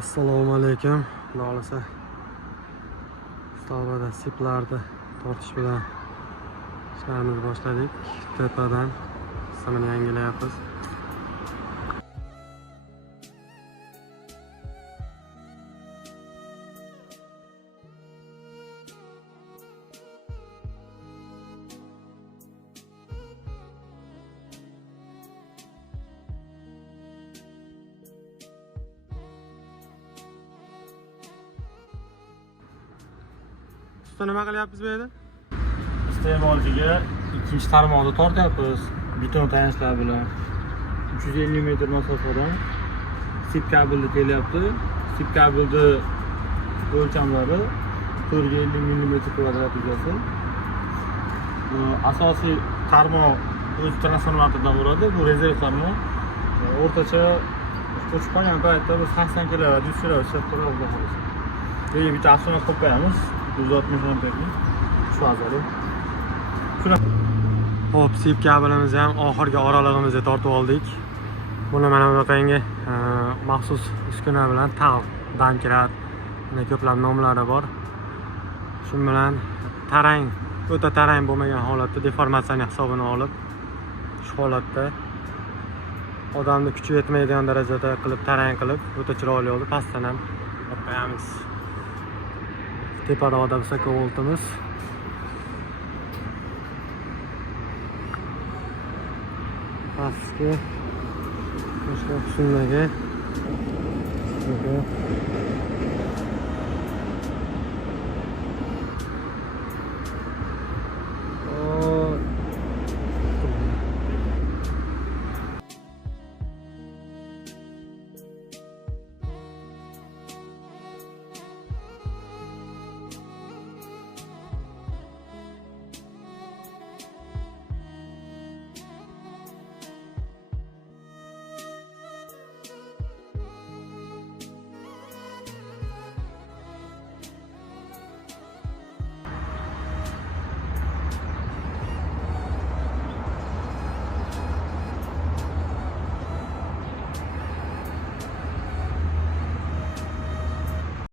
Assalomu alaykum. Xudo xolasa stavbada siplarni tortish bilan ishlarimizni boshladik. Tepadan qismini yangilayapmiz. Nima qilyapmiz bu yerda? Iste'molchiga ikkinchi tarmoqni tortyapmiz beton tayanchlar bilan 350 metr masofadan sip kabelni kelyapti. Sip kabelni o'lchamlari 450 mm kvadrat egasi. Asosiy tarmoq o'z transformatoridan uradi. Bu rezerv tarmoq. O'rtacha o'chib qolgan paytda biz 80 kW 100 kW ishlab turadi. Lekin bitta avtomat qo'yib qo'yamiz. 160 amperlik shu azali. Hop, sip kabelimizni ham oxirgi oralig'imizga tortib oldik. Buni mana bunaqangi maxsus uskuna bilan TAL, Dankirat, bunday ko'plab nomlari bor. Shu bilan tarang, o'ta tarang bo'lmagan holatda deformatsiyani hisobini olib, shu holatda odamni kuchi yetmaydigan darajada qilib tarang qilib, o'ta chiroyli olib pastdan ham qo'yamiz. Tepada visokovoltimiz. Pastki boshqa qismdagi